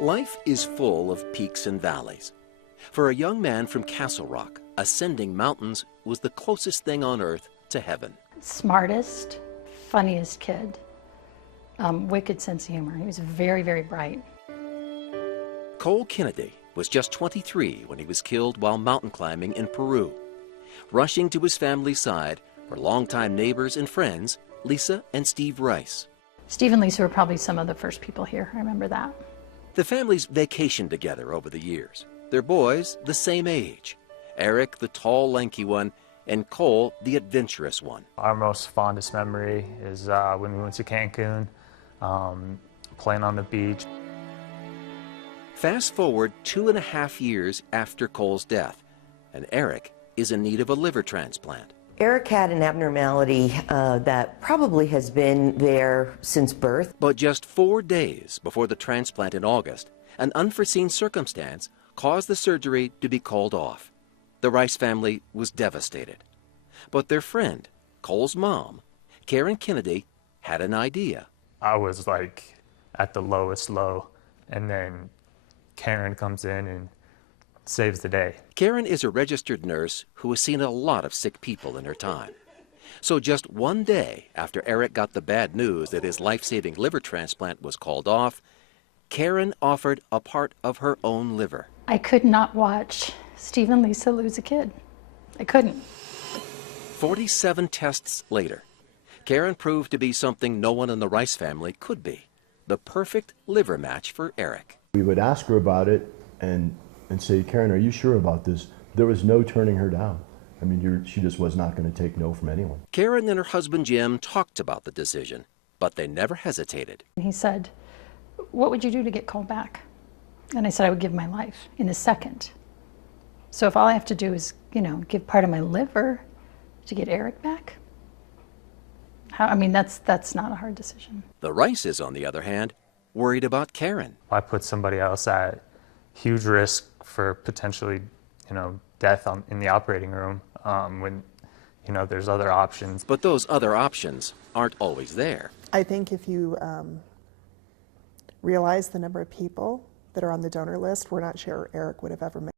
Life is full of peaks and valleys. For a young man from Castle Rock, ascending mountains was the closest thing on earth to heaven. Smartest, funniest kid, wicked sense of humor. He was very, very bright. Cole Kennedy was just 23 when he was killed while mountain climbing in Peru. Rushing to his family's side were longtime neighbors and friends, Lisa and Steve Rice. Steve and Lisa were probably some of the first people here. I remember that. The families vacationed together over the years. Their boys the same age. Eric, the tall, lanky one, and Cole, the adventurous one. Our most fondest memory is when we went to Cancun, playing on the beach. Fast forward 2.5 years after Cole's death, and Eric is in need of a liver transplant. Eric had an abnormality that probably has been there since birth. But just 4 days before the transplant in August, an unforeseen circumstance caused the surgery to be called off. The Rice family was devastated. But their friend, Cole's mom, Karen Kennedy, had an idea. I was like at the lowest low, and then Karen comes in and saves the day. Karen is a registered nurse who has seen a lot of sick people in her time. So just one day after Eric got the bad news that his life-saving liver transplant was called off, Karen offered a part of her own liver. I could not watch Steve and Lisa lose a kid. I couldn't. 47 tests later, Karen proved to be something no one in the Rice family could be, the perfect liver match for Eric. We would ask her about it and say, Karen, are you sure about this? There was no turning her down. I mean, she just was not going to take no from anyone. Karen and her husband Jim talked about the decision, but they never hesitated. He said, what would you do to get Cole back? And I said, I would give my life in a second. So if all I have to do is, give part of my liver to get Eric back, that's not a hard decision. The Rices, on the other hand, worried about Karen. I put somebody else at huge risk for potentially, death in the operating room when, there's other options. But those other options aren't always there. I think if you realize the number of people that are on the donor list, we're not sure Eric would have ever made.